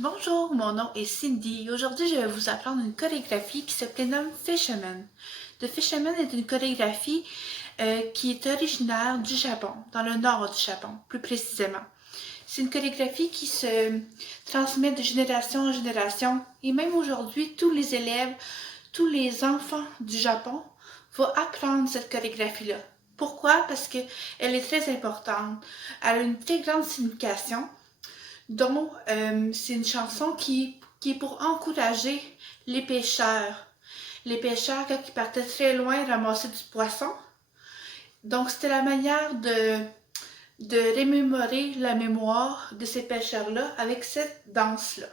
Bonjour, mon nom est Cindy. Aujourd'hui, je vais vous apprendre une chorégraphie qui se prénomme Fisherman. The Fisherman est une chorégraphie qui est originaire du Japon, dans le nord du Japon, plus précisément. C'est une chorégraphie qui se transmet de génération en génération et même aujourd'hui, tous les élèves, tous les enfants du Japon vont apprendre cette chorégraphie-là. Pourquoi? Parce qu'elle est très importante. Elle a une très grande signification. Donc, c'est une chanson qui est pour encourager les pêcheurs. Les pêcheurs, quand ils partaient très loin ramasser du poisson. Donc, c'était la manière de remémorer la mémoire de ces pêcheurs-là avec cette danse-là.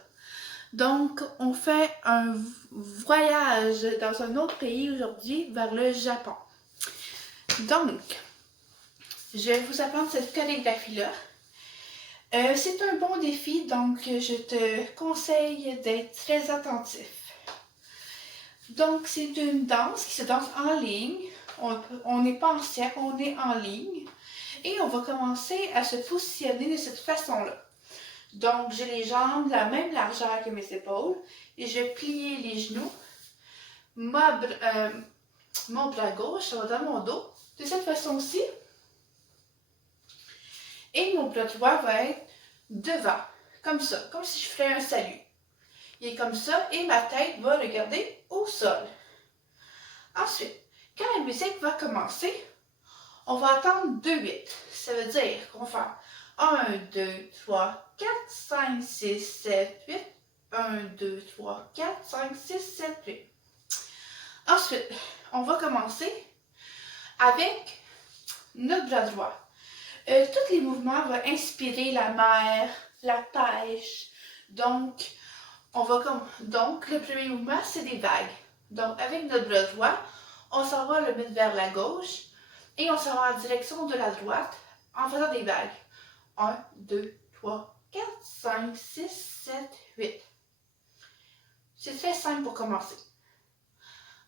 Donc, on fait un voyage dans un autre pays aujourd'hui, vers le Japon. Donc, je vais vous apprendre cette chorégraphie-là. C'est un bon défi, donc je te conseille d'être très attentif. Donc, c'est une danse qui se danse en ligne. On n'est pas en cercle, on est en ligne. Et on va commencer à se positionner de cette façon-là. Donc, j'ai les jambes de la même largeur que mes épaules et je vais plier les genoux. Mon bras gauche, ça va dans mon dos, de cette façon-ci. Et mon bras droit va être devant, comme ça, comme si je ferais un salut. Il est comme ça et ma tête va regarder au sol. Ensuite, quand la musique va commencer, on va attendre 2-8. Ça veut dire qu'on va faire 1, 2, 3, 4, 5, 6, 7, 8. 1, 2, 3, 4, 5, 6, 7, 8. Ensuite, on va commencer avec notre bras droit. Tous les mouvements vont inspirer la mer, la pêche. Donc, le premier mouvement, c'est des vagues. Donc, avec notre bras droit, on s'en va le mettre vers la gauche et on s'en va en direction de la droite en faisant des vagues. 1, 2, 3, 4, 5, 6, 7, 8. C'est très simple pour commencer.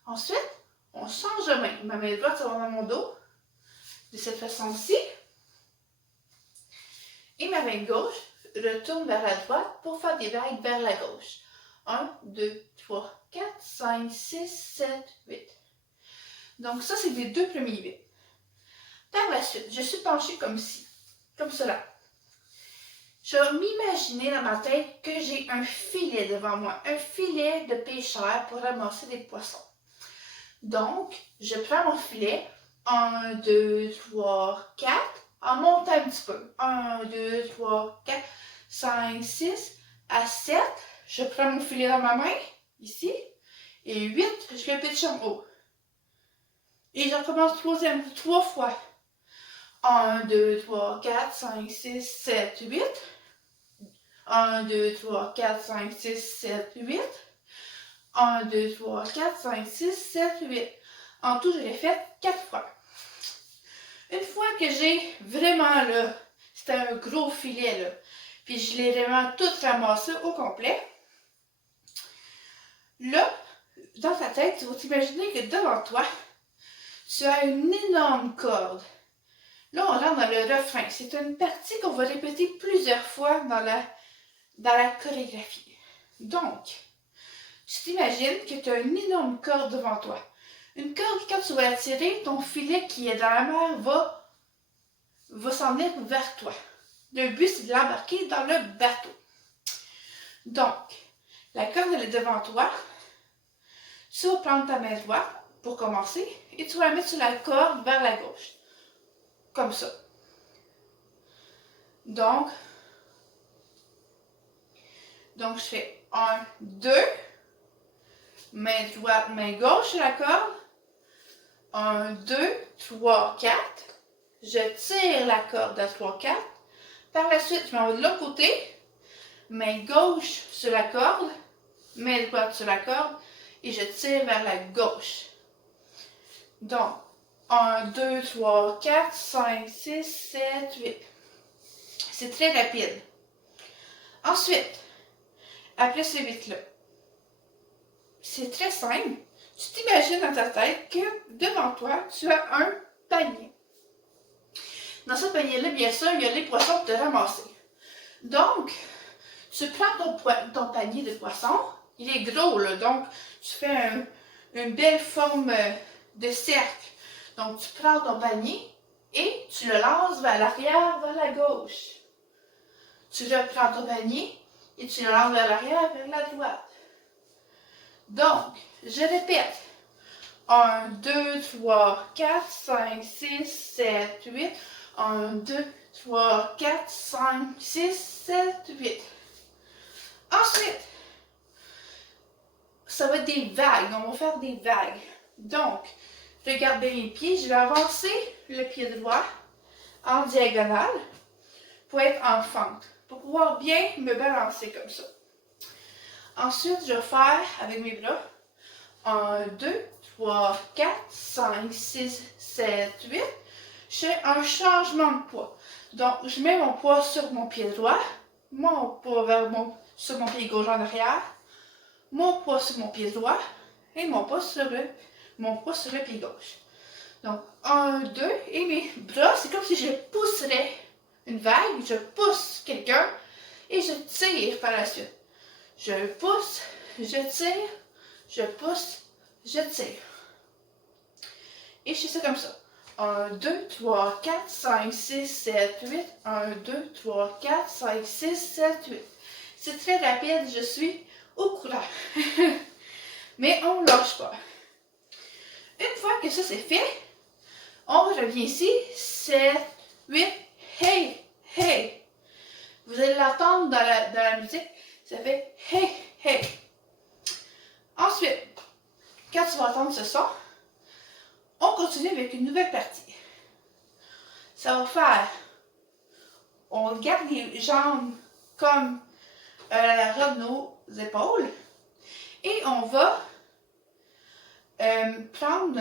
Ensuite, on change de main. Ma main droite, ça va dans mon dos, de cette façon-ci. Et ma main gauche retourne vers la droite pour faire des vagues vers la gauche. 1, 2, 3, 4, 5, 6, 7, 8. Donc ça, c'est les deux premiers 8. Par la suite, je suis penchée comme cela. Je vais m'imaginer dans ma tête que j'ai un filet devant moi, un filet de pêcheur pour ramasser des poissons. Donc, je prends mon filet, 1, 2, 3, 4, en montant un petit peu. 1, 2, 3, 4, 5, 6, à 7, je prends mon filet dans ma main, ici, et 8, je le pitche en haut. Et je recommence 3 fois. 1, 2, 3, 4, 5, 6, 7, 8. 1, 2, 3, 4, 5, 6, 7, 8. 1, 2, 3, 4, 5, 6, 7, 8. En tout, je l'ai fait 4 fois. Une fois que j'ai vraiment là, c'était un gros filet là, puis je l'ai vraiment tout ramassé au complet. Là, dans ta tête, tu vas t'imaginer que devant toi, tu as une énorme corde. Là, on rentre dans le refrain. C'est une partie qu'on va répéter plusieurs fois dans la chorégraphie. Donc, tu t'imagines que tu as une énorme corde devant toi. Une corde, quand tu vas la tirer, ton filet qui est dans la mer va s'en venir vers toi. Le but, c'est de l'embarquer dans le bateau. Donc, la corde, elle est devant toi. Tu vas prendre ta main droite pour commencer et tu vas la mettre sur la corde vers la gauche. Comme ça. Donc, je fais 1, 2, main droite, main gauche sur la corde. 1, 2, 3, 4. Je tire la corde à 3, 4. Par la suite, je m'en vais de l'autre côté. Main gauche sur la corde, main droite sur la corde et je tire vers la gauche. Donc, 1, 2, 3, 4, 5, 6, 7, 8. C'est très rapide. Ensuite, après ces 8-là, c'est très simple. Tu t'imagines dans ta tête que devant toi, tu as un panier. Dans ce panier-là, bien sûr, il y a les poissons que tu as ramassés. Donc, Tu prends ton panier de poisson, il est gros là, donc tu fais une belle forme de cercle. Donc tu prends ton panier et tu le lances vers l'arrière, vers la gauche. Tu reprends ton panier et tu le lances vers l'arrière, vers la droite. Donc, je répète. 1, 2, 3, 4, 5, 6, 7, 8. 1, 2, 3, 4, 5, 6, 7, 8. Ensuite, ça va être des vagues. On va faire des vagues. Donc, regardez mes pieds. Je vais avancer le pied droit en diagonale pour être en fente, pour pouvoir bien me balancer comme ça. Ensuite, je vais faire avec mes bras 1, 2, 3, 4, 5, 6, 7, 8. Je fais un changement de poids. Donc, je mets mon poids sur mon pied droit, mon poids sur mon pied gauche en arrière, mon poids sur mon pied droit et mon poids sur le pied gauche. Donc, 1, 2, et mes bras, c'est comme si je pousserais une vague, je pousse quelqu'un et je tire par la suite. Je pousse, je tire, je pousse, je tire. Et je fais ça comme ça. 1, 2, 3, 4, 5, 6, 7, 8. 1, 2, 3, 4, 5, 6, 7, 8. C'est très rapide, je suis au courant. Mais on ne lâche pas. Une fois que ça c'est fait, on revient ici. 7, 8, hey, hey. Vous allez l'entendre dans la musique. Ça fait hey, hey. Ensuite, quand tu vas entendre ce son, on continue avec une nouvelle partie. Ça va faire, on garde les jambes comme l'arrière de nos épaules et on va prendre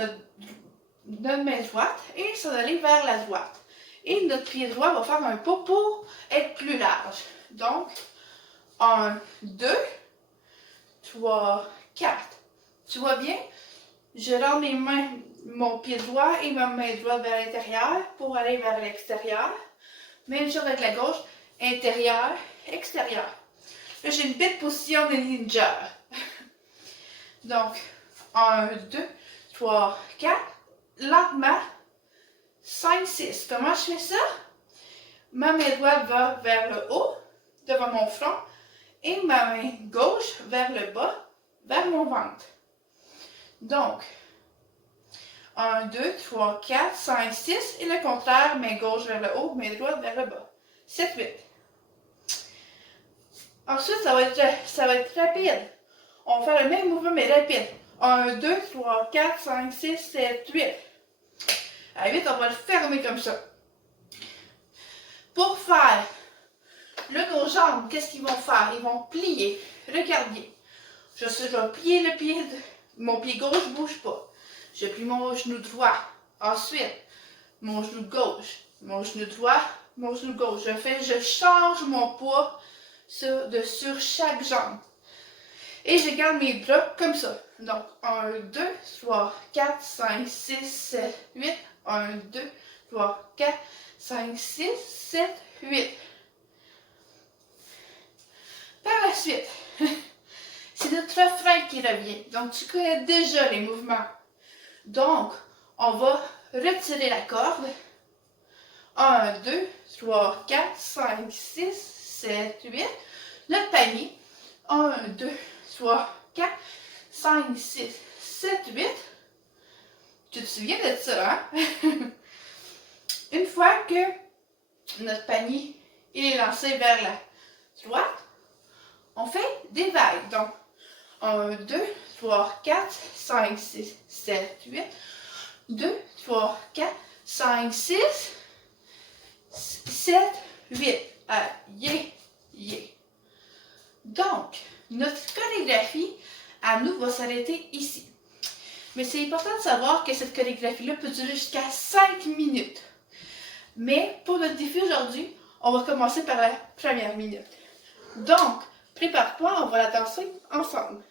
notre main droite et s'en aller vers la droite. Et notre pied droit va faire un pas pour être plus large. Donc, 1, 2, 3, 4. Tu vois bien? Je rends mon pied droit et ma main droite vers l'intérieur pour aller vers l'extérieur. Même chose avec la gauche, intérieur, extérieur. Là, j'ai une belle position de ninja. Donc, 1, 2, 3, 4. Lentement, 5, 6. Comment je fais ça? Ma main droite va vers le haut, devant mon front, et ma main gauche vers le bas, vers mon ventre. Donc, 1, 2, 3, 4, 5, 6. Et le contraire, main gauche vers le haut, main droite vers le bas. 7, 8. Ensuite, ça va être rapide. On va faire le même mouvement, mais rapide. 1, 2, 3, 4, 5, 6, 7, 8. À 8, on va le fermer comme ça. Pour faire nos jambes, qu'est-ce qu'ils vont faire? Ils vont plier. Regardez. Je vais plier le pied. Mon pied gauche ne bouge pas. Je plie mon genou droit. Ensuite, mon genou gauche. Mon genou droit, mon genou gauche. Je change mon poids sur chaque jambe. Et je garde mes bras comme ça. Donc, 1, 2, 3, 4, 5, 6, 7, 8. 1, 2, 3, 4, 5, 6, 7, 8. Par la suite, c'est notre frein qui revient. Donc, tu connais déjà les mouvements. Donc, on va retirer la corde. 1, 2, 3, 4, 5, 6, 7, 8. Notre panier. 1, 2, 3, 4, 5, 6, 7, 8. Tu te souviens de ça, hein? Une fois que notre panier est lancé vers la droite, on fait des vagues. Donc, 1, 2, 3, 4, 5, 6, 7, 8. 2, 3, 4, 5, 6, 7, 8. Yeah. Donc, notre chorégraphie, à nous, va s'arrêter ici. Mais c'est important de savoir que cette chorégraphie-là peut durer jusqu'à 5 minutes. Mais pour notre défi aujourd'hui, on va commencer par la première minute. Donc, prépare-toi, on va la danser ensemble.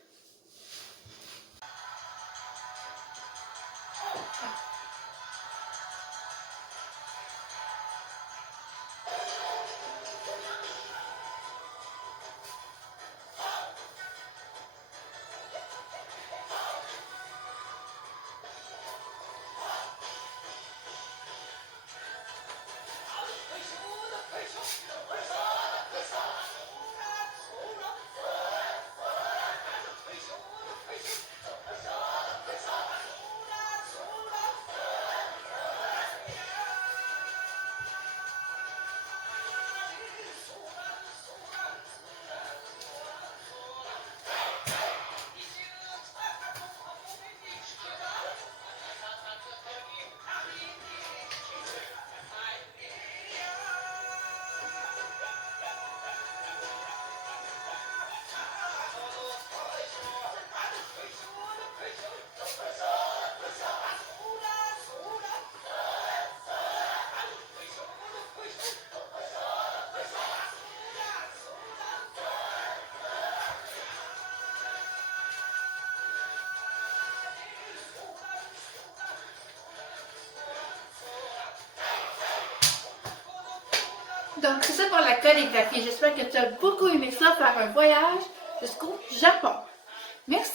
Donc, c'est ça pour la chorégraphie. J'espère que tu as beaucoup aimé ça, faire un voyage jusqu'au Japon. Merci!